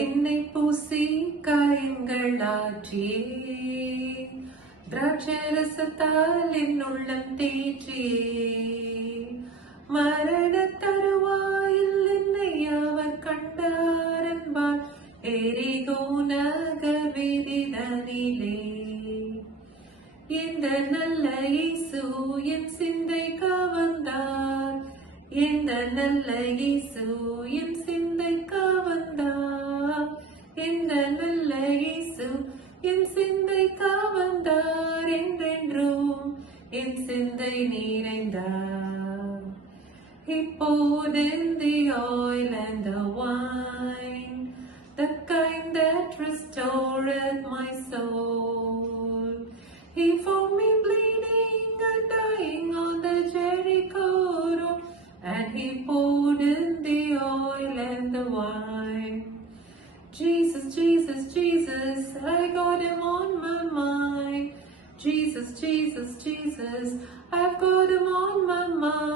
என்னை பூசி காயங்களாற்றியே திராட்சரசத்தால் என் உள்ளம் தேற்றியே மரண தருவாயில் என்னை அவர் கண்டார் என்பார் எரிகோ நகர் வீதிதனிலே. இந்த நல்ல இயேசு என் சிந்தை கவர்ந்தார், இந்த நல்ல இயேசு என் சிந்தை கவர்ந்தார், இந்த நல்ல இயேசு என் சிந்தை கவர்ந்தார், என்றென்றும் என் சிந்தை நிறைந்தார். He poured in the oil and the wine, the kind that restored my soul. He found me bleeding and dying on the Jericho road, and he poured in the oil and the wine. Jesus, Jesus, Jesus, I got him on my mind. Jesus, Jesus, Jesus, I've got him on my mind.